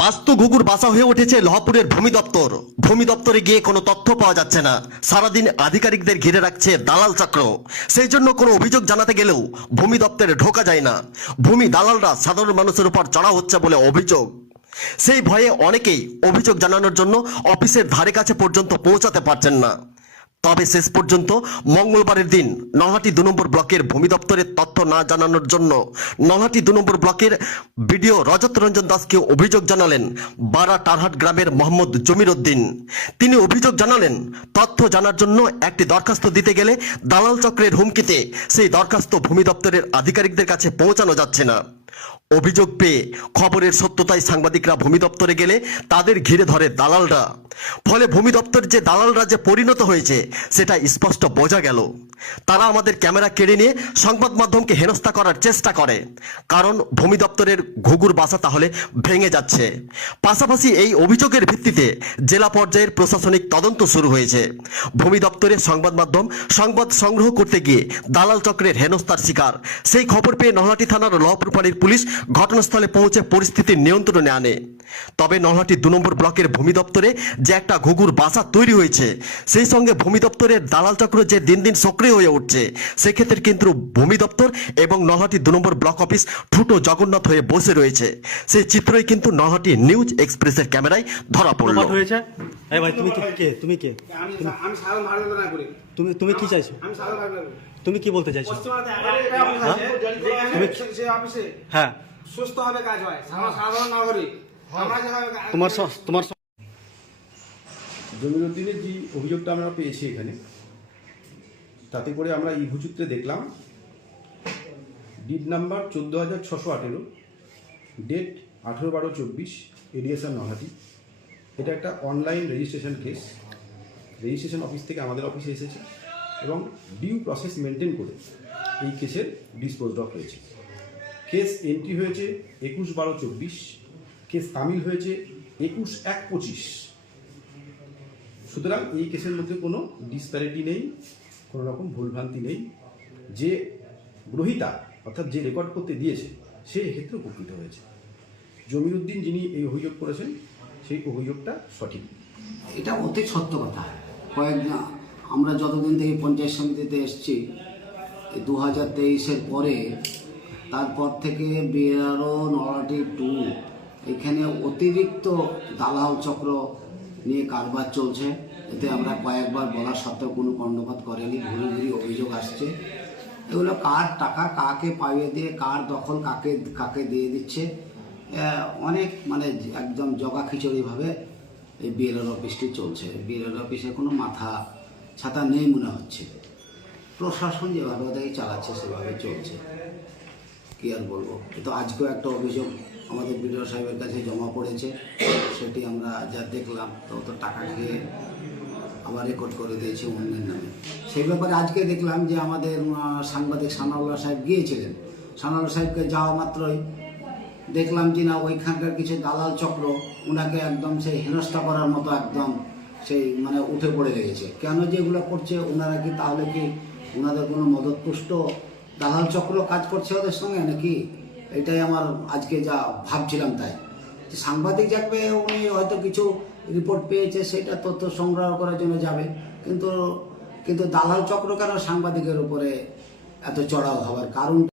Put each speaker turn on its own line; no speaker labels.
বাস্তু ঘুঘুর বাসা হয়ে উঠেছে লহপুরের ভূমি দপ্তর। ভূমি দপ্তরে গিয়ে কোনো তথ্য পাওয়া যাচ্ছে না। সারাদিন আধিকারিকদের ঘিরে রাখছে দালাল চক্র। সেই জন্য কোনো অভিযোগ জানাতে গেলেও ভূমি দপ্তরে ঢোকা যায় না। ভূমি দালালরা সাধারণ মানুষের উপর চড়া হচ্ছে বলে অভিযোগ। সেই ভয়ে অনেকেই অভিযোগ জানানোর জন্য অফিসের ধারে কাছে পর্যন্ত পৌঁছাতে পারছেন না। তবে শেষ পর্যন্ত মঙ্গলবারের দিন নলহাটি দু নম্বর ব্লকের ভূমি দপ্তরের তথ্য না জানানোর জন্য নলহাটি দু নম্বর ব্লকের বিডিও রজত রঞ্জন দাসকে অভিযোগ জানালেন বারা টারহাট গ্রামের মোহাম্মদ জমির উদ্দিন। তিনি অভিযোগ জানালেন, তথ্য জানার জন্য একটি দরখাস্ত দিতে গেলে দালাল চক্রের হুমকিতে সেই দরখাস্ত ভূমি দপ্তরের আধিকারিকদের কাছে পৌঁছানো যাচ্ছে না। অভিযোগ পেয়ে খবরের সত্যতায় সাংবাদিকরা ভূমি দপ্তরে গেলে তাদের ঘিরে ধরে দালালরা। ফলে ভূমি দপ্তর যে দালালরা যে পরিণত হয়েছে, সেটা স্পষ্ট বোঝা গেল। তারা আমাদের ক্যামেরা কেড়ে নিয়ে সংবাদ মাধ্যমকে হেনস্থা করার চেষ্টা করে। কারণ ভূমি দপ্তরের ঘুঘুর বাসা তাহলে ভেঙে যাচ্ছে। পাশাপাশি এই অভিযোগের ভিত্তিতে জেলা পর্যায়ের প্রশাসনিক তদন্ত শুরু হয়েছে। ভূমি দপ্তরের সংবাদ মাধ্যম সংবাদ সংগ্রহ করতে গিয়ে দালাল চক্রের হেনস্থার শিকার। সেই খবর পেয়ে নলহাটি থানার লহপুর ফাঁড়ির পুলিশ ঘটনাস্থলে পৌঁছে পরিস্থিতি নিয়ন্ত্রণে আনে। তবে নলহাটি দু নম্বর ব্লকের ভূমি দপ্তরে যে একটা ঘুঘুর বাসা তৈরি হয়েছে সেই সঙ্গে ভূমি দপ্তরের দালাল চক্র যে দিন দিন সক্রিয় হয়ে উঠছে সেক্ষেত্রে কিন্তু ভূমি দপ্তর এবং নলহাটি দু নম্বর ব্লক অফিস ঠুটো জগন্নাথ হয়ে বসে রয়েছে। সেই চিত্রই কিন্তু নলহাটি নিউজ এক্সপ্রেসের ক্যামেরায় ধরা পড়ল।
হয়েছে। এই ভাই তুমি কি? কে তুমি কে?
আমি আমি সাধারণ ভারত না করি
তুমি তুমি কি চাইছো?
আমি সাধারণ ভারত
তুমি কি বলতে চাইছো?
পশ্চিমবঙ্গতে একটা অফিস
তুমি-
সে- সে অফিসে
হ্যাঁ।
কাজ হয়। সাধারণ নাগরিক।
তোমার তোমার
জমিরুদ্দিনের যে অভিযোগটা আমরা পেয়েছি এখানে, তাতে করে আমরা ই ভূচুত্রে দেখলাম ডিড নাম্বার চোদ্দ হাজার ছশো আঠেরো, ডেট আঠেরো বারো চব্বিশ, এডিএসআর নহাটি এটা একটা online registration case. Registration office থেকে আমাদের অফিসে এসেছে এবং ডিউ প্রসেস মেনটেন করে এই কেসের ডিসপোজ অফ হয়েছে। কেস এন্ট্রি হয়েছে একুশ বারো চব্বিশ কেস তামিল হয়েছে একুশ এক পঁচিশ। সুতরাং এই কেসের মধ্যে কোনো ডিসপ্যারিটি নেই, কোনো রকম ভুলভ্রান্তি নেই। যে গ্রহিতা, অর্থাৎ যে রেকর্ড করতে দিয়েছে, সে এক্ষেত্রে উপকৃত হয়েছে। জমিরুদ্দিন যিনি এই অভিযোগ করেছেন, সেই অভিযোগটা সঠিক।
এটা অতি সত্য কথা। কয়েকদিন আমরা যতদিন থেকে পঞ্চায়েত সমিতিতে এসেছি দু হাজার তেইশের পরে, তারপর থেকে বিআরও নলাটি টু এখানে অতিরিক্ত দালাল চক্র নিয়ে কারবার চলছে। এতে আমরা কয়েকবার বলা সত্ত্বেও কোনো কর্ণপাত করেনি ঘুরে ঘুরি অভিযোগ আসছে। এগুলো কার টাকা, কাকে পাইয়ে দিয়ে, কার দখল, কাকে কাকে দিয়ে দিচ্ছে? অনেক মানে একদম জগা খিচুড়িভাবে এই বিএলআর অফিসটি চলছে। বিএলআর অফিসে কোনো মাথা ছাতা নেই মনে হচ্ছে। প্রশাসন যেভাবে ওদেরকে চালাচ্ছে, সেভাবে চলছে। কি আর বলব? তো আজকেও একটা অভিযোগ আমাদের বিডিও সাহেবের কাছে জমা পড়েছে। সেটি আমরা যা দেখলাম, তো তো টাকা খেয়ে আবার রেকর্ড করে দিয়েছে অন্যের নামে। সেই ব্যাপারে আজকে দেখলাম যে আমাদের সাংবাদিক সানাউল্লাহ সাহেব গিয়েছিলেন। সানাউল্লাহ সাহেবকে যাওয়া মাত্রই দেখলাম যে না, ওইখানকার কিছু দালাল চক্র ওনাকে একদম সেই হেনস্থা করার মতো একদম সেই মানে উঠে পড়ে লেগেছে কেন যেগুলো করছে ওনারা কি তাহলে কি ওনাদের কোনো মদতপুষ্ট দালাল চক্র কাজ করছে ওদের সঙ্গে নাকি? এটাই আমার আজকে যা ভাবছিলাম তাই। সাংবাদিক যাবে উনি হয়তো কিছু রিপোর্ট পেয়েছে, সেটা তথ্য সংগ্রহ করার জন্য যাবে। কিন্তু কিন্তু দালাল চক্র কেন সাংবাদিকের উপরে এত চড়াও হওয়ার কারণ?